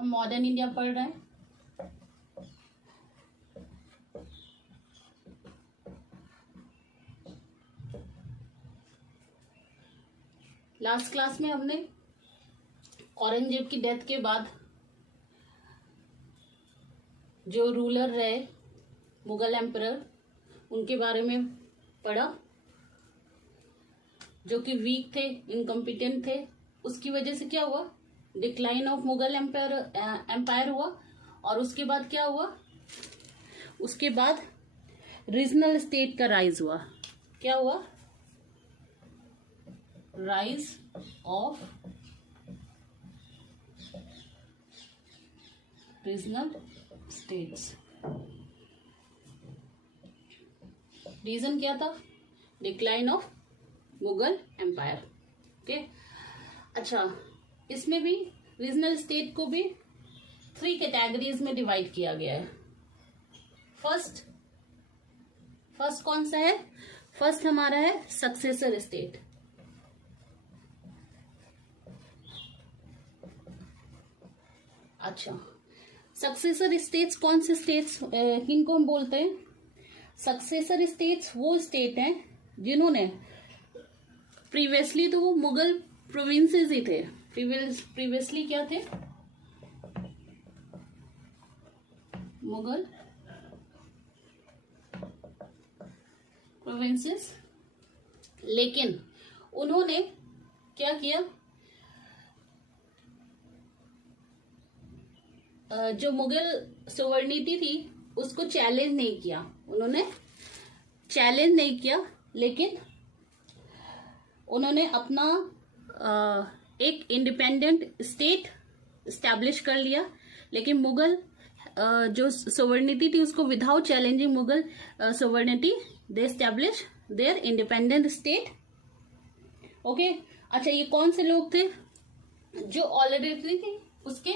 हम modern India पढ़ रहे हैं। लास्ट क्लास में हमने औरंगजेब की डेथ के बाद जो रूलर रहे मुगल एम्परर, उनके बारे में पढ़ा, जो कि वीक थे, इनकम्पिटेंट थे। उसकी वजह से क्या हुआ, डिक्लाइन ऑफ मुगल एम्पायर हुआ। और उसके बाद क्या हुआ, उसके बाद रीजनल स्टेट का राइज हुआ। क्या हुआ, rise of regional states. Reason क्या था, decline of Mughal empire. Okay, अच्छा, इसमें भी रीजनल स्टेट को भी 3 कैटेगरीज में डिवाइड किया गया है। फर्स्ट कौन सा है, फर्स्ट हमारा है सक्सेसर स्टेट। अच्छा, सक्सेसर स्टेट्स कौन से स्टेट्स, किनको हम बोलते हैं, सक्सेसर स्टेट्स वो स्टेट हैं जिन्होंने प्रीवियसली, तो वो मुगल प्रोविंसेस ही थे। प्रीवियसली क्या थे, मुगल प्रोविंसेस, लेकिन उन्होंने क्या किया, जो मुगल सोवर्निटी थी उसको चैलेंज नहीं किया, उन्होंने चैलेंज नहीं किया, लेकिन उन्होंने अपना एक इंडिपेंडेंट स्टेट स्टैब्लिश कर लिया। लेकिन मुगल जो सोवर्निटी थी उसको without challenging Mughal sovereignty they establish their independent state. Okay, अच्छा, ये कौन से लोग थे, जो ऑलरेडी थी उसके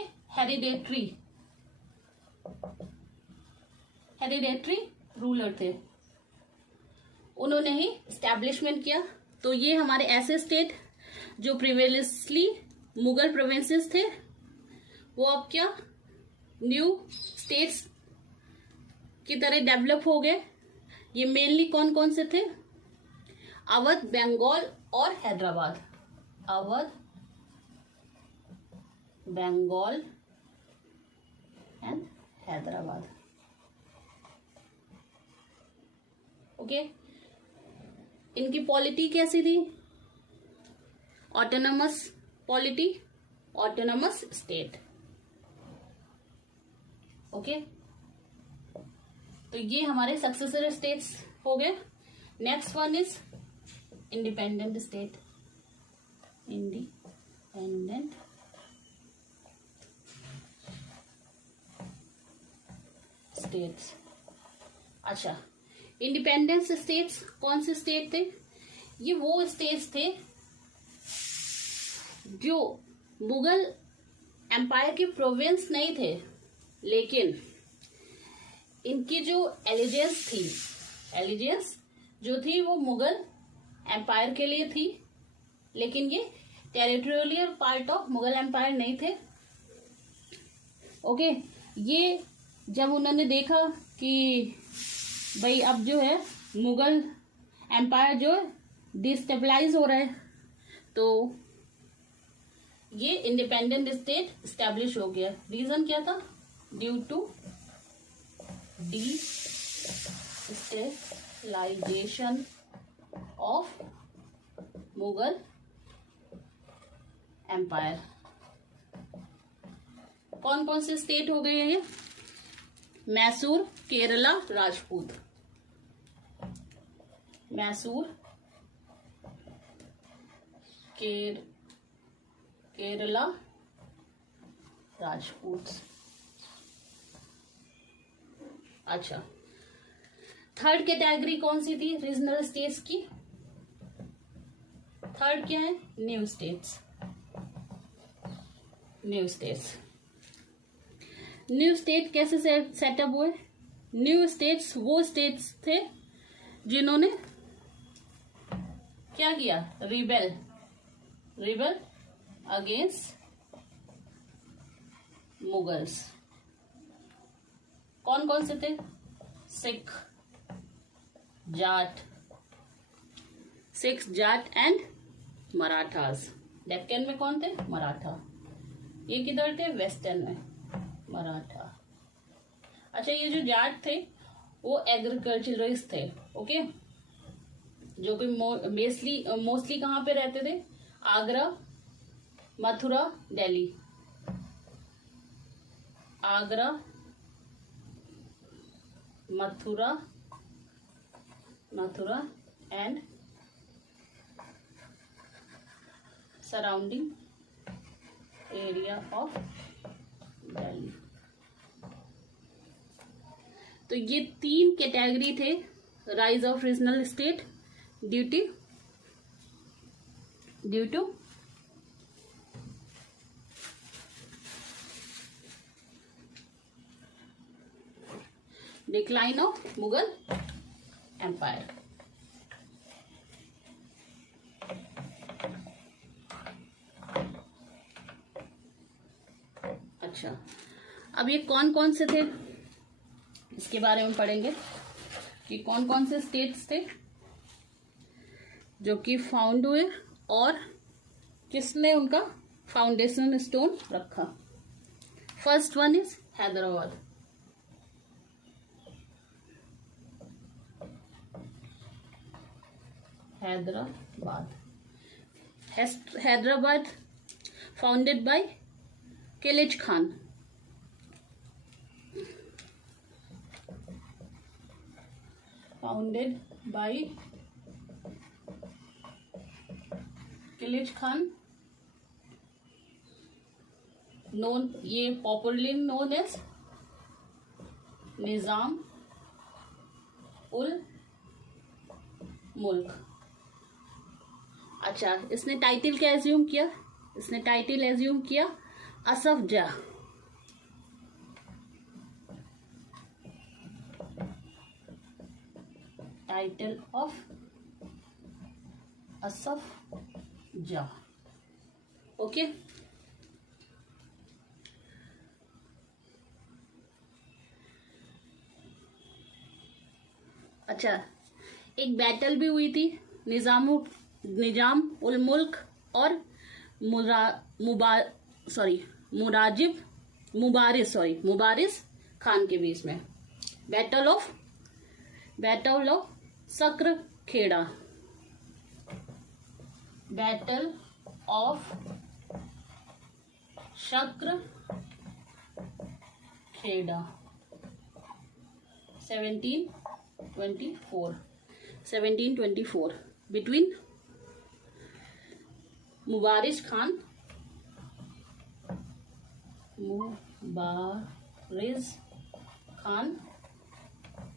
हेरिडेटरी रूलर थे, उन्होंने ही स्टैब्लिशमेंट किया। तो ये हमारे ऐसे स्टेट जो प्रीवियसली मुगल प्रोविंसेस थे, वो अब क्या न्यू स्टेट्स की तरह डेवलप हो गए। ये मेनली कौन कौन से थे, अवध, बंगाल और हैदराबाद। अवध, बंगाल एंड हैदराबाद। ओके, इनकी पॉलिटी कैसी थी, autonomous polity, autonomous state. Okay, तो ये हमारे सक्सेसर स्टेट्स हो गए। Next one is independent state. Independent states. अच्छा, इंडिपेंडेंस स्टेट्स कौन से स्टेट थे, ये वो स्टेट्स थे जो मुगल एम्पायर के प्रोविंस नहीं थे, लेकिन इनकी जो एलिजेंस जो थी वो मुगल एम्पायर के लिए थी, लेकिन ये territorial part of Mughal empire नहीं थे। ओके, ये जब उन्होंने देखा कि भाई अब जो है मुगल एम्पायर जो डिस्टेबलाइज हो रहा है, तो ये इंडिपेंडेंट स्टेट स्टैब्लिश हो गया। रीजन क्या था, due to destabilization of Mughal empire. कौन कौन से स्टेट हो गए हैं, मैसूर, केरला, राजपूत। मैसूर, केरला, राजपूत। अच्छा, थर्ड कैटेगरी कौन सी थी रीजनल स्टेट्स की, थर्ड क्या है, न्यू स्टेट्स। न्यू स्टेट कैसे सेटअप हुए, न्यू स्टेट्स वो स्टेट्स थे जिन्होंने क्या किया, रिबेल अगेंस्ट मुगल्स। कौन कौन से थे? सिख, जाट, सिख, जाट एंड मराठास। डेक्कन में कौन थे? मराठा। ये किधर थे? वेस्टर्न में, मराठा। अच्छा, ये जो जाट थे वो एग्रीकल्चरिस्ट थे, ओके, जो कि मोस्टली कहाँ पे रहते थे? Agra, Mathura, Delhi. Agra, Mathura and surrounding area of Delhi. तो ये 3 कैटेगरी थे rise of regional state due to decline of Mughal empire. अच्छा, अब ये कौन कौन से थे इसके बारे में पढ़ेंगे कि कौन कौन से स्टेट्स थे जो कि फाउंड हुए और किसने उनका फाउंडेशन स्टोन रखा। First one is Hyderabad. Hyderabad founded by Khilji Khan. Founded by Khilji Khan, known, ये पॉपुलरली नोन एज निजाम उल मुल्क। अच्छा, इसने टाइटल क्या एज्यूम किया? इसने टाइटल एज्यूम किया असफ जा। टाइटल ऑफ असफ जा, ओके। अच्छा, एक बैटल भी हुई थी निजाम उल मुल्क और मुबारिस खान के बीच में। Battle of Shakar Kheda. Battle of Shakar Kheda 1724 between Mubariz Khan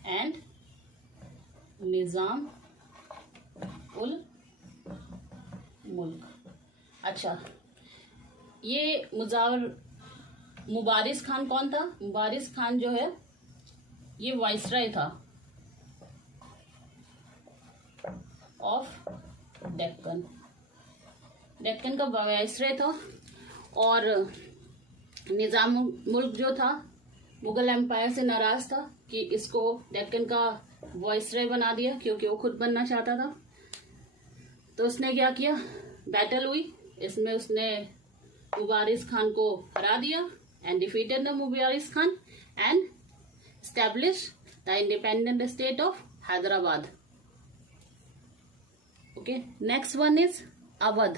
and Nizam ul Mulk. अच्छा, ये मुबारिस खान कौन था? मुबारिस खान जो है ये वाइसराय था ऑफ डेक्कन का वाइसराय था। और निजाम मुल्क जो था मुगल एम्पायर से नाराज था कि इसको डेक्कन का वाइसराय बना दिया, क्योंकि वो खुद बनना चाहता था। तो उसने क्या किया? बैटल हुई, इसमें उसने मुबारिस खान को हरा दिया and defeated the Mubariz Khan and established the independent state of Hyderabad. Okay, next one is Awadh.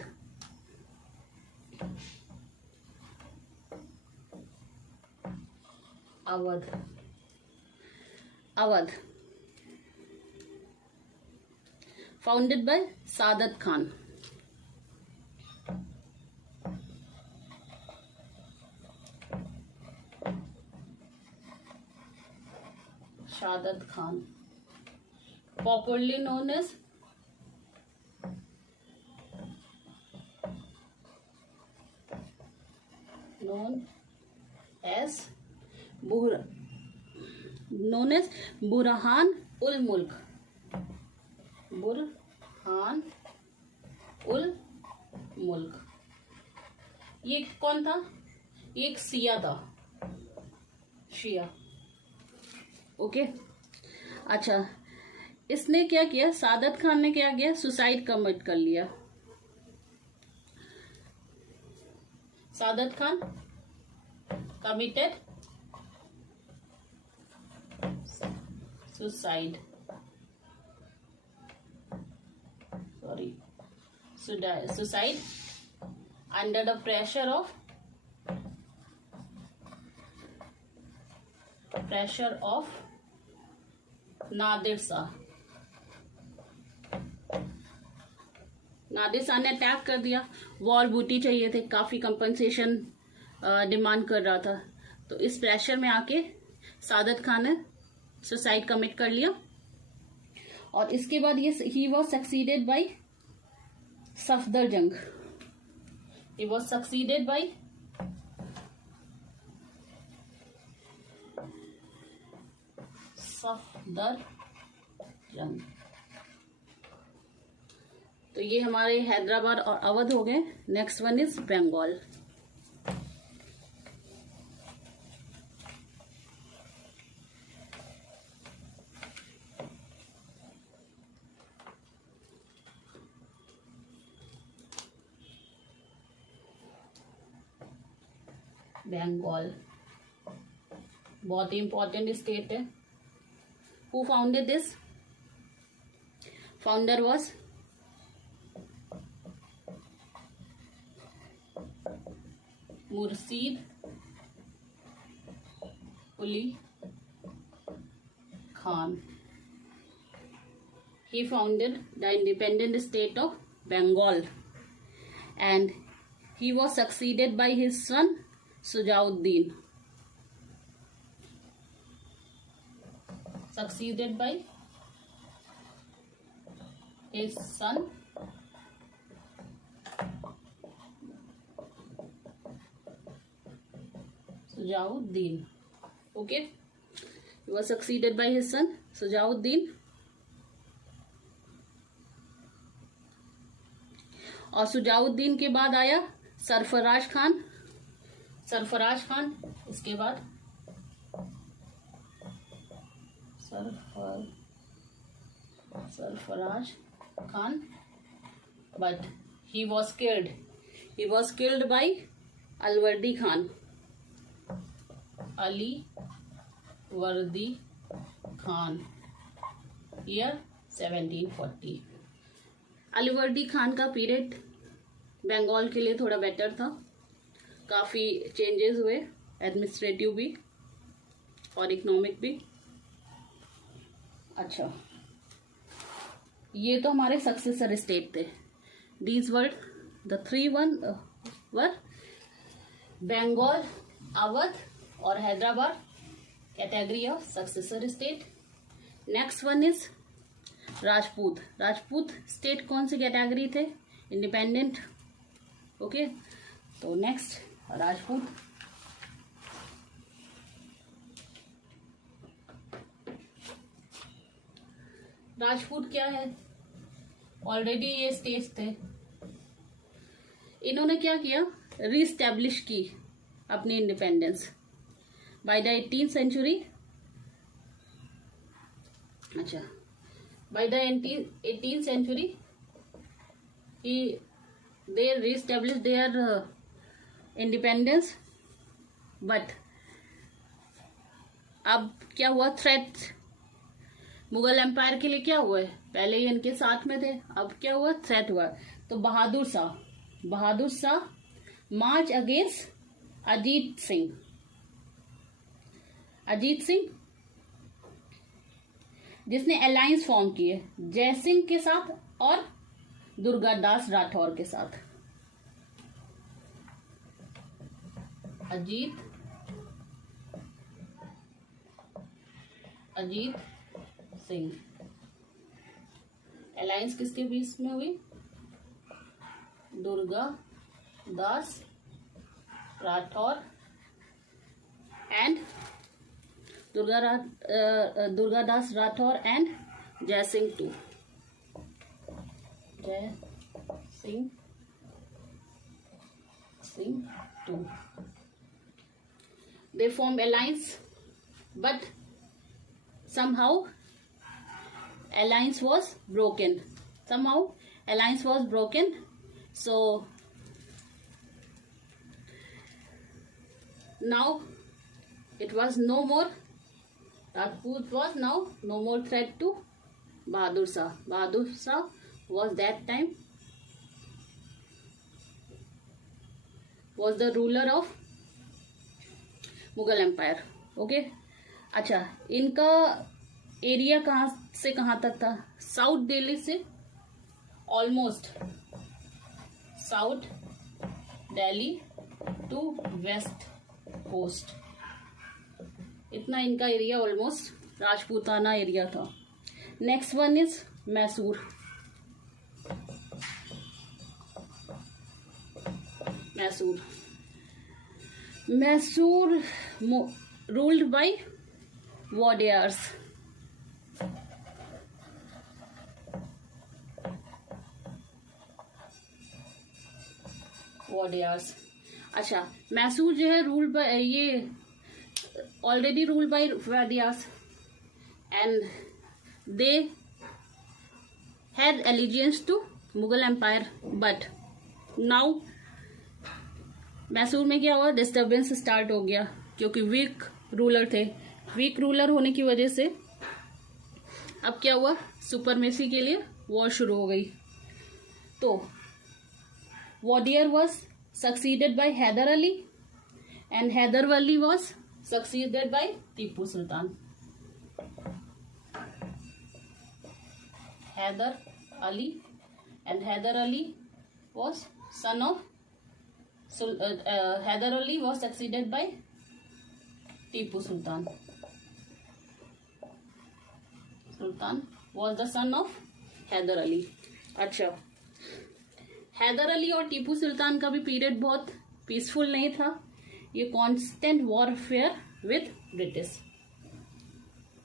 Founded by Saadat Khan. Saadat Khan, popularly known as Burhan ul Mulk. ये कौन था? ये एक सिया था, शिया। ओके, अच्छा, इसने क्या किया, सादत खान ने क्या किया, सुसाइड कमिट कर लिया। Saadat Khan committed suicide, suicide under the pressure of Nadir Shah. Nadir Shah ने अटैक कर दिया, वॉर बूटी चाहिए थे, काफी कंपनसेशन डिमांड कर रहा था, तो इस प्रेशर में आके सादत खान ने सुसाइड कमिट कर लिया। और इसके बाद ये he was succeeded by Safdarjung. He was succeeded by Safdarjung. तो ये हमारे हैदराबाद और अवध हो गए। Next one is Bengal. Bengal बहुत ही इंपॉर्टेंट स्टेट है। Who founded this? Founder was Murshid Quli Khan. He founded the independent state of Bengal, and he was succeeded by his son Sujauddin. Succeeded by his son Sujauddin. Okay, he was succeeded by his son Sujauddin. और सुजाउद्दीन के बाद आया सरफराज खान। सरफराज खान इसके बाद Sarfaraz Khan, but he was killed. He was killed by Alwardi Khan. Ali Wardi Khan, year 1740. Alivardi Khan का period Bengal के लिए थोड़ा बेटर था, काफ़ी चेंजेस हुए, एडमिनिस्ट्रेटिव भी और इकोनॉमिक भी। अच्छा, ये तो हमारे सक्सेसर स्टेट थे। दीज वर द 3 वर बंगाल, अवध और Hyderabad category of successor state. Next one is Rajput. Rajput state कौन सी कैटेगरी थे? इंडिपेंडेंट। ओके, तो नेक्स्ट राजपूत। राजपूत क्या है? ऑलरेडी ये स्टेट थे। इन्होंने क्या किया? रीस्टैब्लिश की अपनी independence by the 18th century. अच्छा, by the 18th century they reestablished their independence, but अब क्या हुआ? थ्रेट मुगल एम्पायर के लिए क्या हुआ है? पहले ही इनके साथ में थे, अब क्या हुआ? थ्रेट हुआ। तो बहादुर शाह मार्च अगेंस्ट अजीत सिंह। जिसने अलायंस फॉर्म की है जयसिंह के साथ और दुर्गादास राठौर के साथ। अजीत सिंह। अलायंस किसके बीच में हुई? Durgadas Rathore and Durgadas Rathore and Jai Singh two. They formed alliance but somehow alliance was broken. So now it was no more. Rajput was now no more threat to Bahadur Shah. Bahadur Shah was that time was the ruler of Mughal empire. Okay. अच्छा, इनका area कहाँ से कहाँ तक था? South Delhi से almost south Delhi to west coast, इतना इनका एरिया ऑलमोस्ट राजपूताना एरिया था. Next one is Mysore. Mysore ruled by Wadiyars. अच्छा, मैसूर जो है रूल्ड बाय ये already ruled by Wadiyars and they had allegiance to Mughal empire. But now Mysore में क्या हुआ? डिस्टर्बेंस स्टार्ट हो गया क्योंकि वीक रूलर थे. वीक रूलर होने की वजह से अब क्या हुआ? सुपरमेसी के लिए वॉर शुरू हो गई. तो Wodeyar was succeeded by Hyder Ali and Hyder Ali was succeeded by Tipu Sultan. Hyder Ali was son of Hyder Ali was succeeded by Tipu Sultan. Sultan was the son of Hyder Ali. अच्छा, हैदर अली और टीपू सुल्तान का भी पीरियड बहुत पीसफुल नहीं था. ये कांस्टेंट वॉरफेयर विद ब्रिटिश.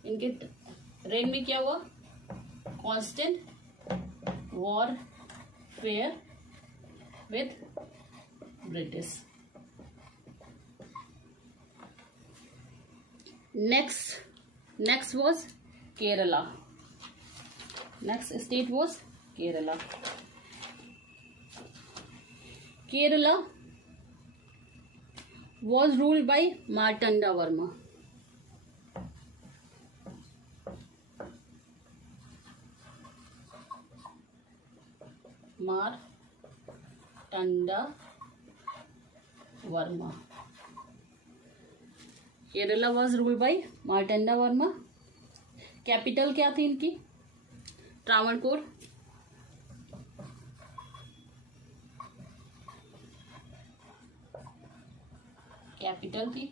इनके रेन में क्या हुआ? Constant warfare with British. Next was Kerala. Next state was Kerala. Kerala was ruled by Martanda Varma. Martanda Varma. Kerala was ruled by Martanda Varma. Capital क्या थी इनकी? ट्रावणकोर. कैपिटल थी.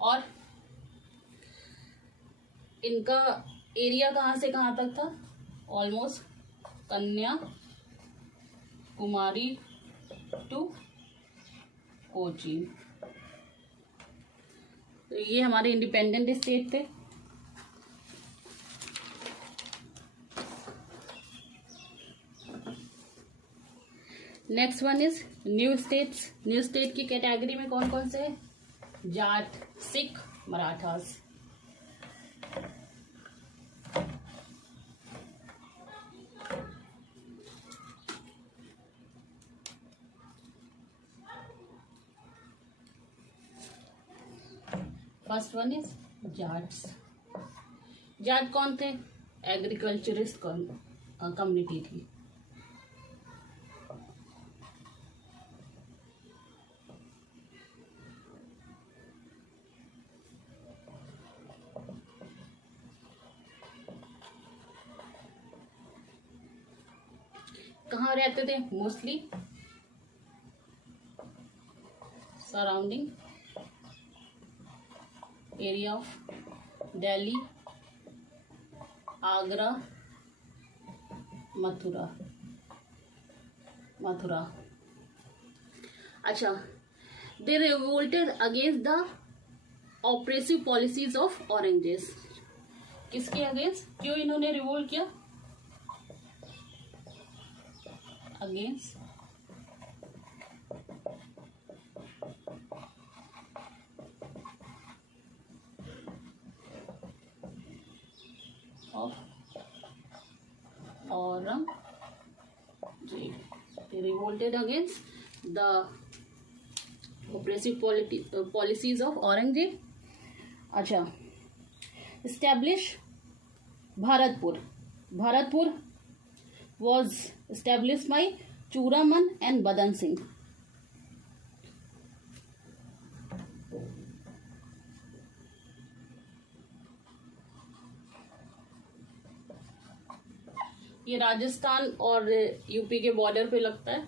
और इनका एरिया कहाँ से कहाँ तक था? ऑलमोस्ट कन्या कुमारी टू कोचीन. तो ये हमारे इंडिपेंडेंट स्टेट थे. Next one is new states. New state की कैटेगरी में कौन कौन से? Jat, Sikh, Marathas. First one is Jats. Jat कौन थे? एग्रीकल्चरिस्ट कम्युनिटी थी. कहाँ रहते थे? Mostly surrounding area of Delhi, Agra, Mathura. अच्छा, they revolted against the oppressive policies of Aurangzeb. किसके अगेंस्ट? क्यों इन्होंने रिवोल्ट किया? Against of Aurangzeb. They revolted against the oppressive policies of Aurangzeb. अच्छा, establish Bharatpur. Bharatpur was established by Churaman and Badan Singh. ये राजस्थान और UP के border पे लगता है।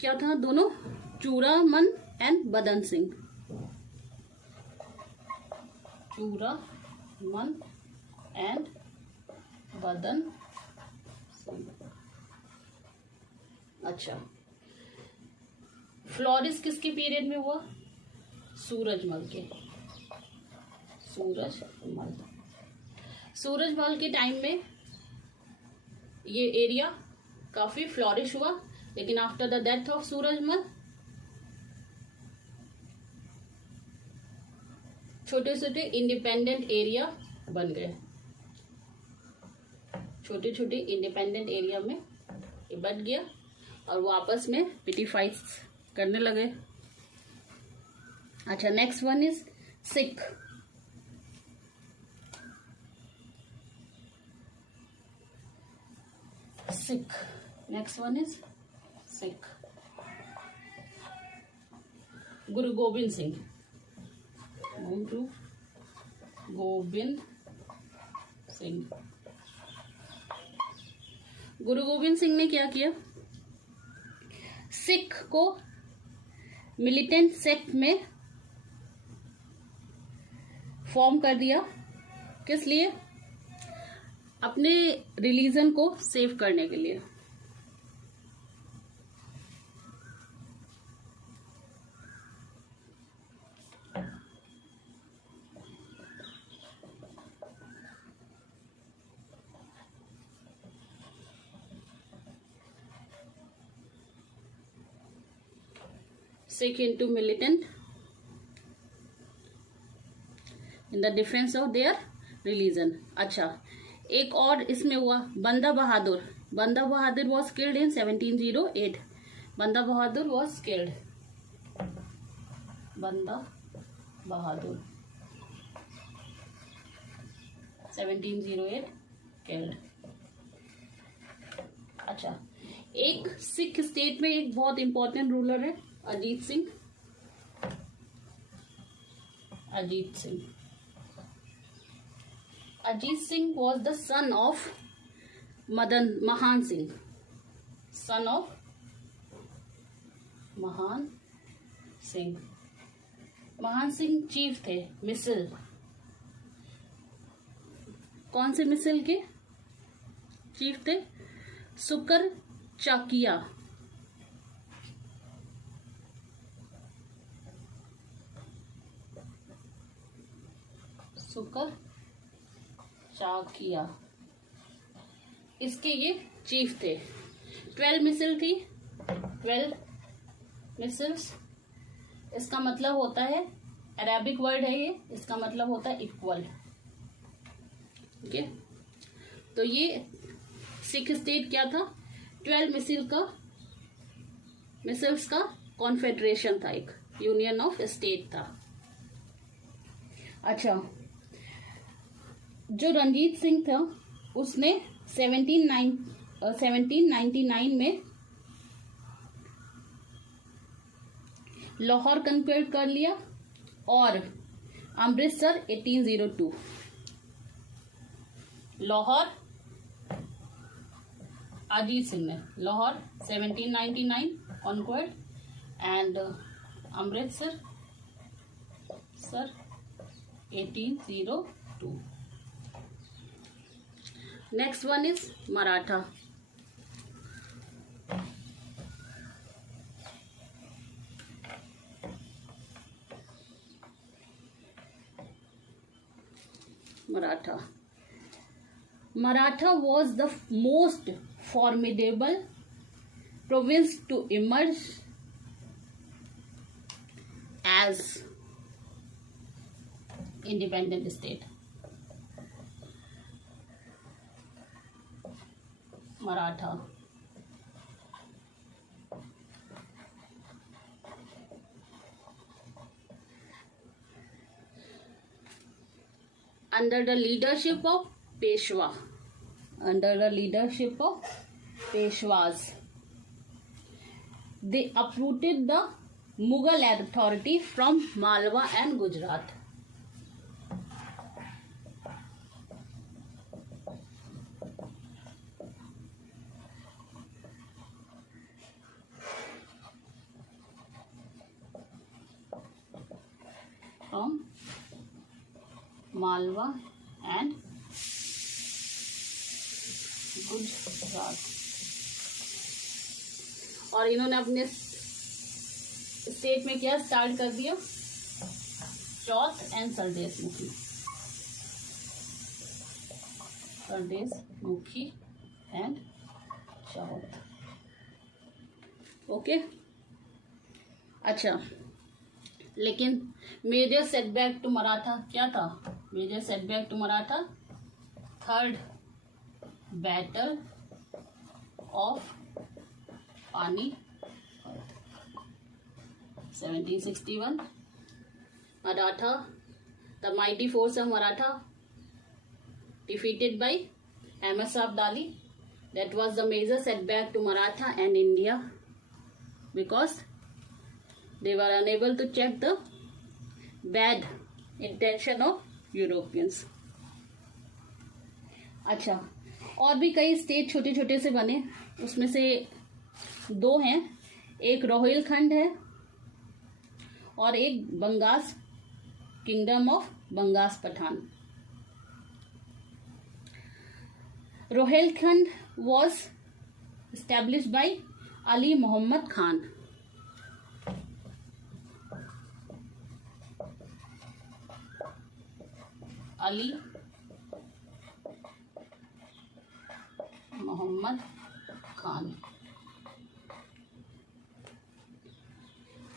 क्या था दोनों? चूड़ामन एंड बदन सिंह। चूड़ामन एंड बदन सिंह। अच्छा, फ्लोरिस किसके पीरियड में हुआ? सूरजमल के। सूरजमल के टाइम में ये एरिया काफी फ्लोरिश हुआ, लेकिन after the death of Surajmal छोटे छोटे इंडिपेंडेंट एरिया बन गए। छोटे छोटे इंडिपेंडेंट एरिया में ये बन गया और वो आपस में पिटी फाइट्स करने लगे। अच्छा, next one is Sikh. Next one is Sikh. Guru Gobind Singh. Guru Gobind Singh ने क्या किया? सिख को मिलिटेंट सेक्ट में फॉर्म कर दिया। किस लिए? अपने रिलीजन को सेव करने के लिए। Sikh into militant in the defense of their religion. अच्छा, एक और इसमें हुआ बंदा बहादुर। बंदा बहादुर was killed in 1708. बंदा बहादुर was killed. बंदा बहादुर 1708 killed. अच्छा, एक सिख स्टेट में एक बहुत इंपॉर्टेंट रूलर है Ajit Singh. Ajit Singh was the son of महान सिंह। son of महान सिंह। महान सिंह चीफ थे मिसल। कौन से मिसल के चीफ थे? सुकर चाकिया। सुकर चाकिया इसके ये चीफ थे। 12 मिसल थी। 12 मिसल्स, इसका मतलब होता है, अरेबिक वर्ड है ये, इसका मतलब होता है इक्वल। ठीक है, तो ये सिख स्टेट क्या था? 12 मिसल्स का कॉन्फेडरेशन था, एक यूनियन ऑफ स्टेट था। अच्छा, जो रंजीत सिंह था उसने 1799 में लाहौर कन्क्वेयर कर लिया और अमृतसर 1802। लाहौर अजीत सिंह ने Lahore 1799 conquer and Amritsar 1802। Next one is Maratha. Maratha was the most formidable province to emerge as independent state. Maratha. Under the leadership of Peshwa. Under the leadership of Peshwas, they uprooted the Mughal authority from Malwa and Gujarat. From Malwa and Gujarat. और इन्होंने अपने state में क्या start कर दिया? चौथ and Sardesh मुखी. सरदेश मुखी and Chauth. Okay. अच्छा, लेकिन मेजर सेटबैक टू मराठा क्या था? Major setback to Maratha third battle of Panipat 1761. Maratha, the mighty force of Maratha defeated by Ahmad Shah Abdali. That was the major setback to Maratha and India because they were unable to check the bad intention of Europeans. अच्छा, और भी कई state छोटे छोटे से बने, उसमें से दो हैं. एक रोहिलखंड है और एक Bangash, kingdom of Bangash Pathan. Rohilkhand was established by Ali Muhammad Khan. Ali Muhammad Khan.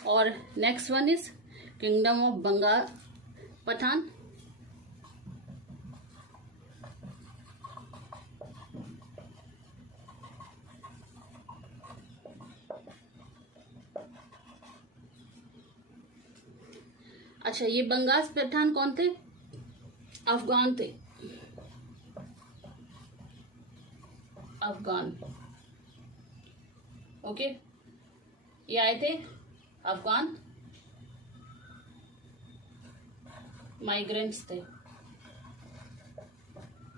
और next one is kingdom of Bengal Pathan. अच्छा, ये बंगाल पठान कौन थे? अफगान थे. अफगान. ओके, ये आए थे अफगान माइग्रेंट्स थे.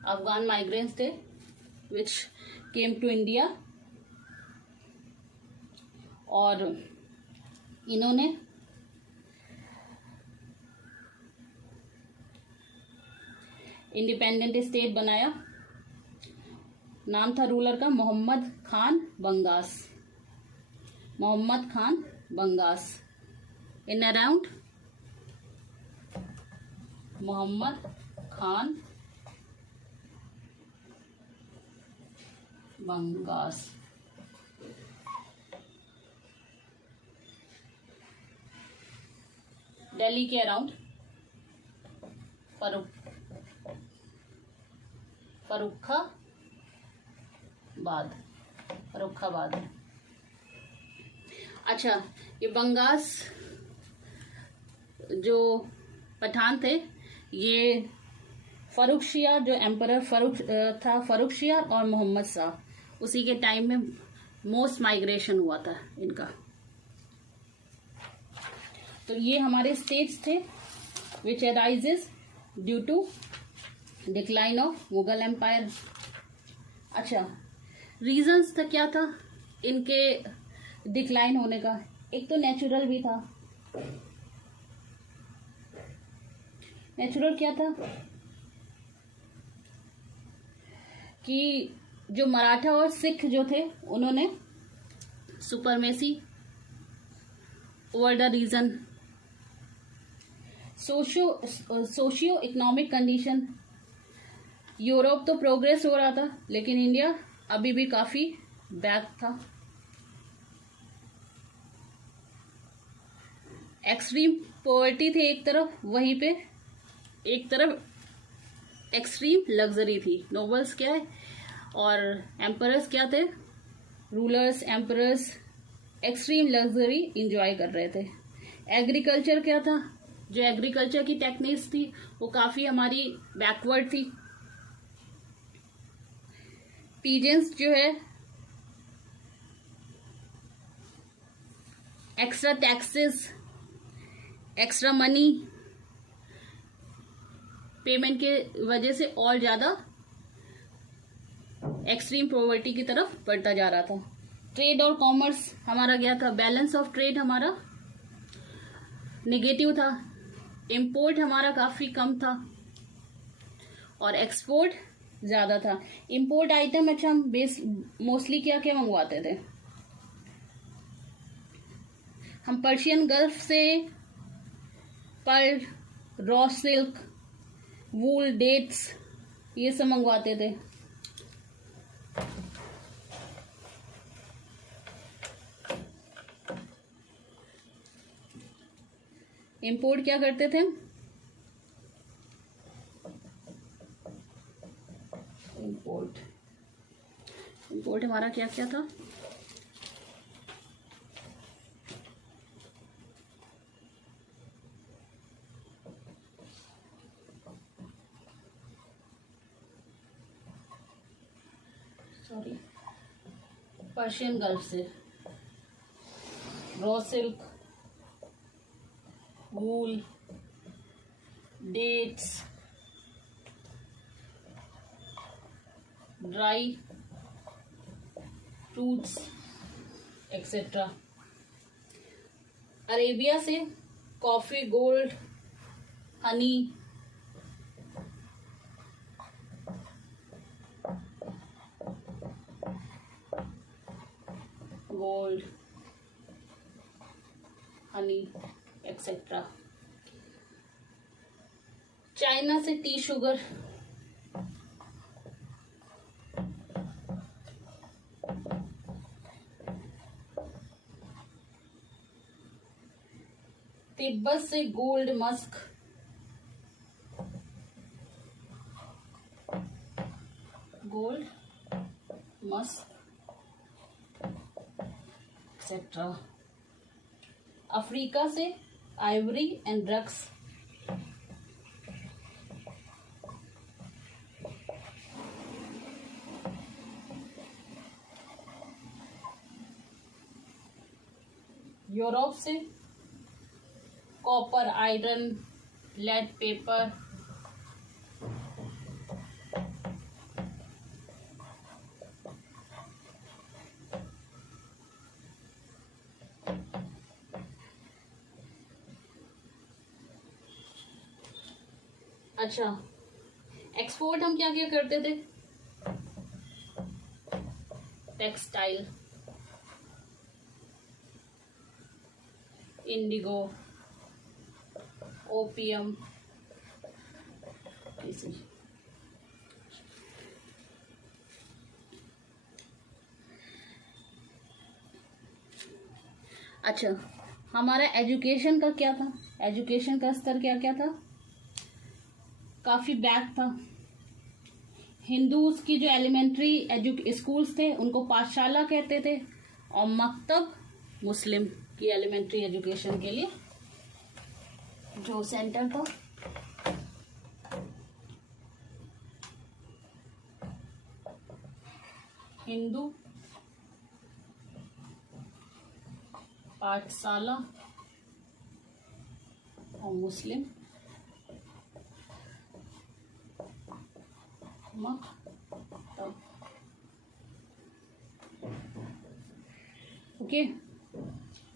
अफगान माइग्रेंट्स थे विच केम टू इंडिया. और इन्होंने इंडिपेंडेंट स्टेट बनाया. नाम था रूलर का मोहम्मद खान बंगास. मोहम्मद खान बंगास. In around Mohammad Khan Bangash. दिल्ली के अराउंड फरुखाबाद. अच्छा, ये बंगास जो पठान थे, ये फरुखशियार जो एम्परर फरुखशियार और मोहम्मद शाह, उसी के टाइम में मोस्ट माइग्रेशन हुआ था इनका. तो ये हमारे स्टेट्स थे which arises due to decline of Mughal empire. अच्छा, रीजंस था क्या था इनके डिक्लाइन होने का? एक तो नेचुरल भी था. नेचुरल क्या था कि जो मराठा और सिख जो थे, उन्होंने supremacy over the region. Socio economic condition. Europe तो प्रोग्रेस हो रहा था, लेकिन इंडिया अभी भी काफी बैक था. एक्सट्रीम पॉवर्टी थी एक तरफ, वहीं पे एक तरफ एक्सट्रीम लग्जरी थी, नोबल्स क्या है और एम्परर्स क्या थे, rulers emperors extreme luxury enjoy कर रहे थे। एग्रीकल्चर क्या था, जो एग्रीकल्चर की टेक्निक्स थी वो काफी हमारी बैकवर्ड थी। पीजेंट्स जो है extra taxes, extra money payment के वजह से और ज्यादा एक्सट्रीम पॉवर्टी की तरफ बढ़ता जा रहा था। ट्रेड और कॉमर्स हमारा क्या था, बैलेंस ऑफ ट्रेड हमारा नेगेटिव था, इंपोर्ट हमारा काफी कम था और एक्सपोर्ट ज्यादा था। इंपोर्ट आइटम अच्छा हम मोस्टली क्या क्या मंगवाते थे, हम पर्शियन गल्फ से Perl, raw silk, wool, dates ये सब मंगवाते थे। इंपोर्ट क्या करते थे, इंपोर्ट हमारा क्या क्या था, सॉरी पर्शियन गल्फ से raw silk, wool, dates, dry fruits etcetera. Arabia से coffee, gold, honey, gold, honey etcetera. China से टी, शुगर, तिब्बत से gold, musk, gold, musk etcetera. Africa से आइवरी एंड ड्रग्स, यूरोप से कॉपर, आयरन, लेड, पेपर, अच्छा export हम क्या क्या करते थे, टेक्सटाइल, इंडिगो, ओपियम, अच्छा हमारा एजुकेशन का क्या था, एजुकेशन का स्तर क्या क्या था, काफी बैक था। हिंदूज की जो एलिमेंट्री स्कूल्स थे उनको पाठशाला कहते थे और मकतब मुस्लिम की एलिमेंट्री एजुकेशन के लिए जो सेंटर था। हिंदू पाठशाला और मुस्लिम मकतब। ओके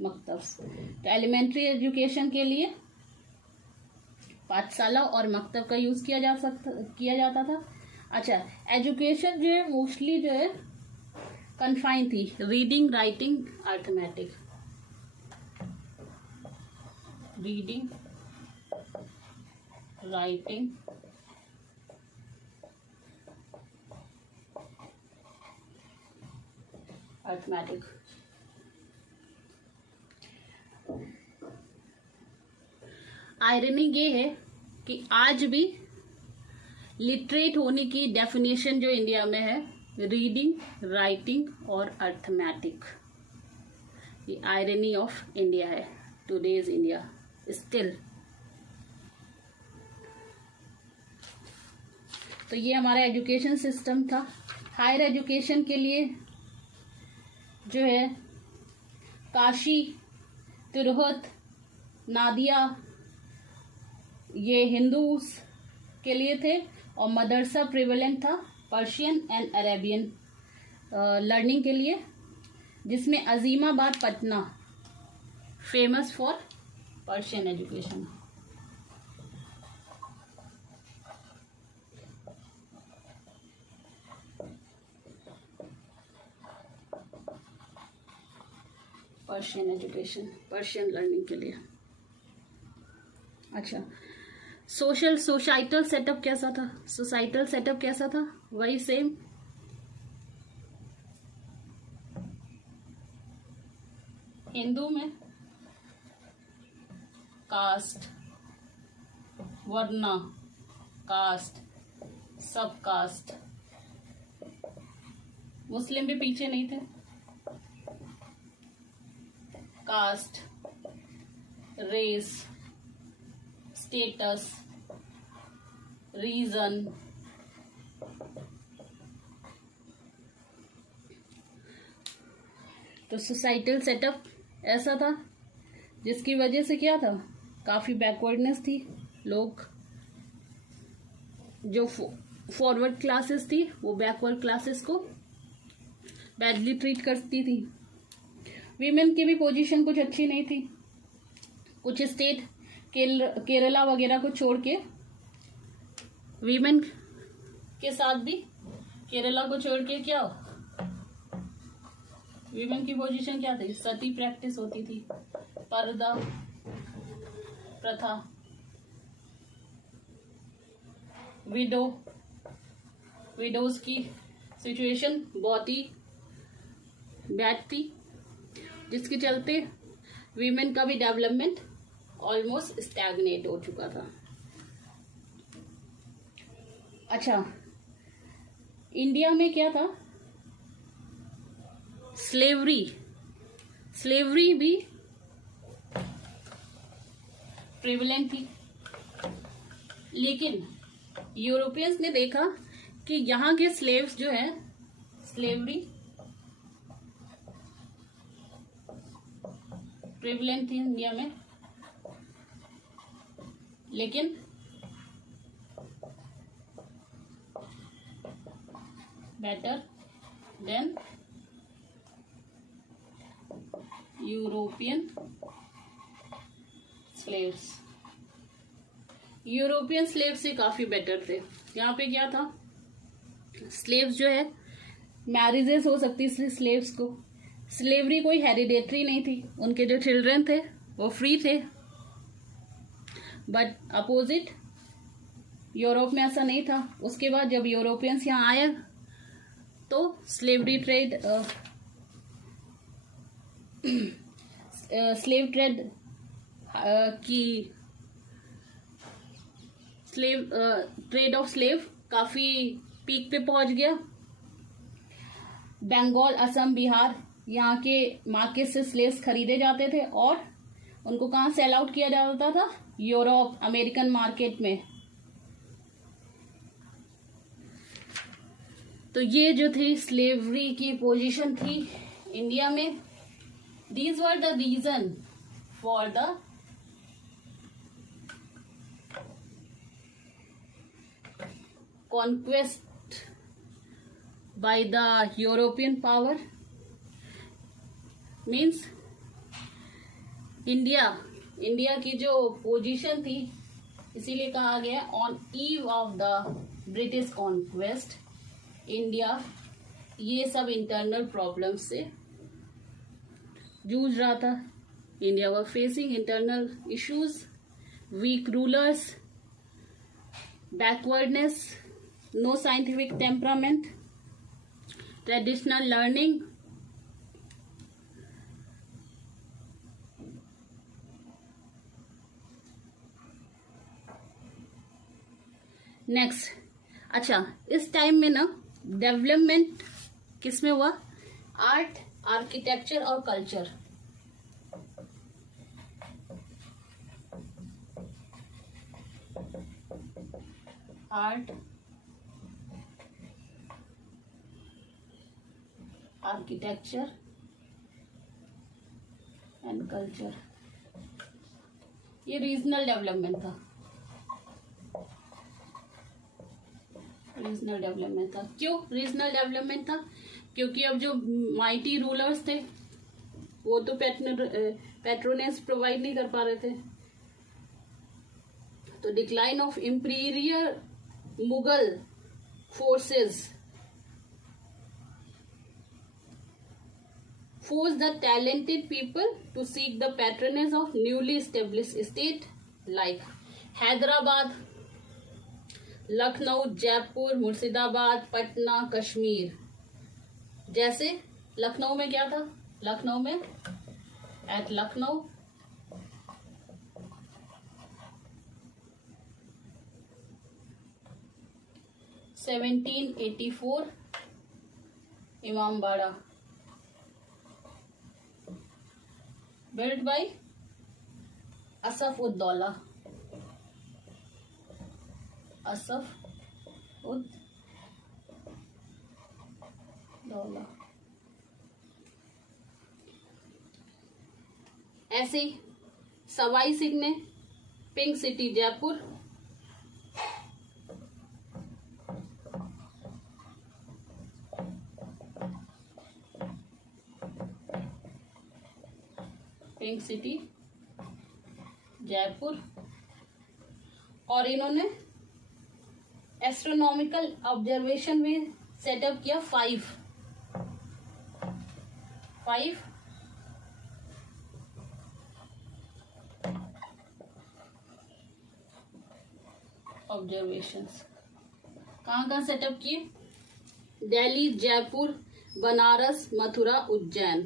मकतब, तो एलिमेंट्री एजुकेशन के लिए पाठशाला और मकतब का यूज किया जाता था। अच्छा एजुकेशन जो है मोस्टली जो है कन्फाइन थी, reading, writing, arithmetic, reading, writing, arithmetic. Irony ये है कि आज भी लिटरेट होने की डेफिनेशन जो इंडिया में है, रीडिंग, राइटिंग और अर्थमेटिक। ये आयरनी ऑफ इंडिया है, टुडेज इंडिया स्टिल। तो ये हमारा एजुकेशन सिस्टम था। हायर एजुकेशन के लिए जो है काशी, तिरहुत, नादिया ये हिंदूज के लिए थे, और मदरसा प्रिवेलेंट था पर्शियन एंड अरेबियन लर्निंग के लिए, जिसमें Azimabad Patna famous for Persian education. Persian education, Persian learning के लिए। अच्छा, सोसाइटल सेटअप कैसा था? सोसाइटल सेटअप कैसा था? वही सेम। हिंदू में कास्ट, वर्ण, कास्ट, सब कास्ट। मुस्लिम भी पीछे नहीं थे। कास्ट, रेस, स्टेटस, रीजन, तो सोसाइटल सेटअप ऐसा था जिसकी वजह से क्या था, काफी बैकवर्डनेस थी। लोग जो फॉरवर्ड क्लासेस थी वो बैकवर्ड क्लासेस को बैडली ट्रीट करती थी। वीमेन की भी पोजीशन कुछ अच्छी नहीं थी। कुछ स्टेट केरला वगैरह को छोड़ के, वीमेन के साथ भी केरला को छोड़ के क्या वीमेन की पोजीशन क्या थी? सती प्रैक्टिस होती थी, पर्दा प्रथा, विडोज की सिचुएशन बहुत ही बैड थी, जिसके चलते वीमेन का भी डेवलपमेंट ऑलमोस्ट स्टैग्नेट हो चुका था। अच्छा, इंडिया में क्या था? स्लेवरी भी प्रिविलेंट थी, लेकिन यूरोपियंस ने देखा कि यहाँ के स्लेव्स जो है, स्लेवरी प्रिविलेंट थी इंडिया में, लेकिन better than European slaves. European slave से काफी बेटर थे। यहाँ पे क्या था, स्लेव्स जो है मैरिजेस हो सकती थी स्लेव्स को। स्लेवरी कोई हेरिडेटरी नहीं थी, उनके जो चिल्ड्रन थे वो फ्री थे। बट अपोजिट यूरोप में ऐसा नहीं था। उसके बाद जब यूरोपियंस यहाँ आए तो स्लेव ट्रेड की ट्रेड ऑफ स्लेव काफी पीक पे पहुंच गया। बंगाल, असम, बिहार यहाँ के मार्केट से स्लेव्स खरीदे जाते थे और उनको कहाँ सेल आउट किया जाता था? यूरोप, अमेरिकन मार्केट में। तो ये जो थी स्लेवरी की पोजीशन थी इंडिया में। These were the reason for the conquest by the European power. मीन्स इंडिया की जो पोजीशन थी, इसीलिए कहा गया on eve of the British conquest India ये सब इंटरनल प्रॉब्लम्स से जूझ रहा था। India were facing internal issues, weak rulers, backwardness, no scientific temperament, traditional learning, next, अच्छा इस टाइम में ना डेवलपमेंट किस में हुआ? आर्ट, आर्किटेक्चर और culture. Art, architecture and culture, ये रीजनल डेवलपमेंट था। रीजनल डेवलपमेंट था। क्यों रीजनल डेवलपमेंट था? क्योंकि अब जो माइटी रूलर्स थे वो तो पेट्रोनेज प्रोवाइड नहीं कर पा रहे थे। तो decline of imperial Mughal forces forced the talented people to seek the patronage of newly established state like Hyderabad, Lucknow, Jaipur, Murshidabad, Patna, Kashmir. जैसे लखनऊ में क्या था? लखनऊ में at Lucknow (1784) Imambara built by Asaf ud Daula. Asaf ud Daula. ऐसे ही सवाई सिंह ने pink city Jaipur, pink city Jaipur, और इन्होंने एस्ट्रोनॉमिकल ऑब्जर्वेशन भी सेटअप किया 5 ऑब्जर्वेशंस। कहाँ सेटअप किए? दिल्ली, जयपुर, बनारस, मथुरा, उज्जैन।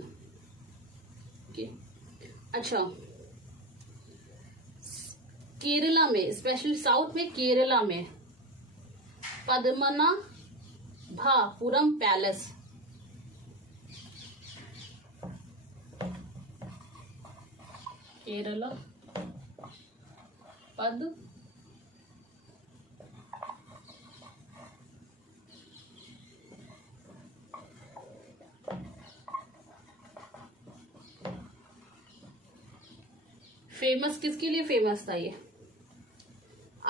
अच्छा, केरला में, स्पेशली साउथ में, केरला में पद्मनाभपुरम पैलेस, केरला पद फेमस किसके लिए फेमस था? ये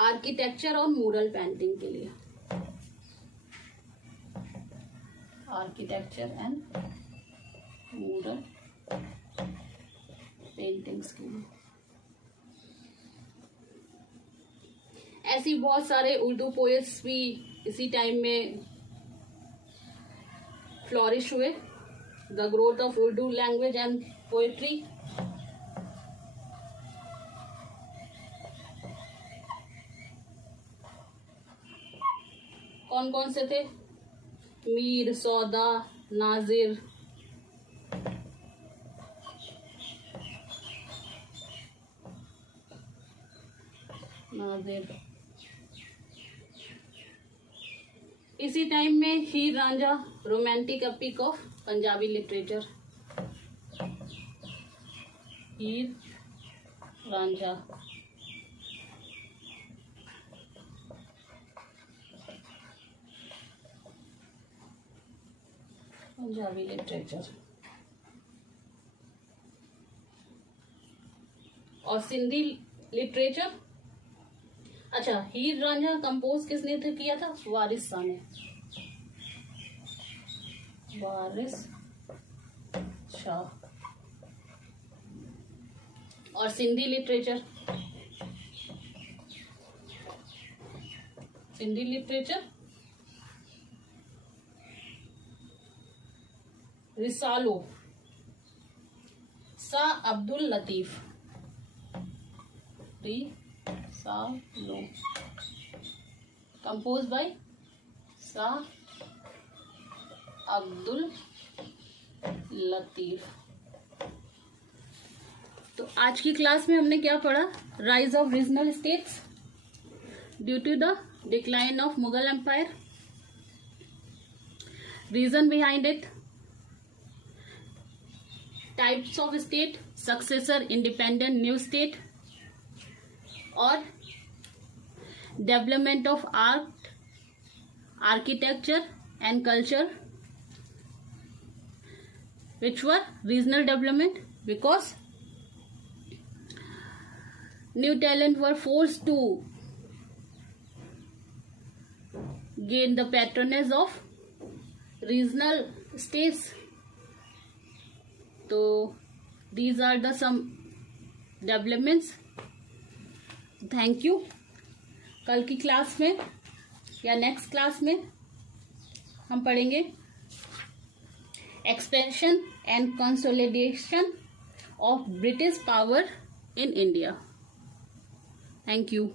आर्किटेक्चर और म्यूरल पेंटिंग के लिए। आर्किटेक्चर एंड म्यूरल पेंटिंग्स के लिए। ऐसी बहुत सारे उर्दू पोएट्स भी इसी टाइम में फ्लोरिश हुए। The growth of Urdu language and poetry. कौन कौन से थे? मीर, सौदा, नाजिर, इसी टाइम में Heer Ranjha, romantic epic of Punjabi literature. Heer Ranjha Punjabi literature. और सिंधी लिटरेचर। अच्छा, हीर रांझा कंपोज किसने किया था? वारिस शाह ने। वारिस शाह। और Sindhi literature, Sindhi literature Risalo, Shah Abdul Latif. Risalo compose by Shah Abdul Latif. तो आज की क्लास में हमने क्या पढ़ा? Rise of regional states due to the decline of Mughal Empire. Reason behind it. Types of state, successor, independent, new state. और development of art, architecture and culture, which were regional development, because new talent were forced to gain the patronage of regional states. So these are the some developments. Thank you. कल की class में या next class में हम पढ़ेंगे expansion and consolidation of British power in India. Thank you.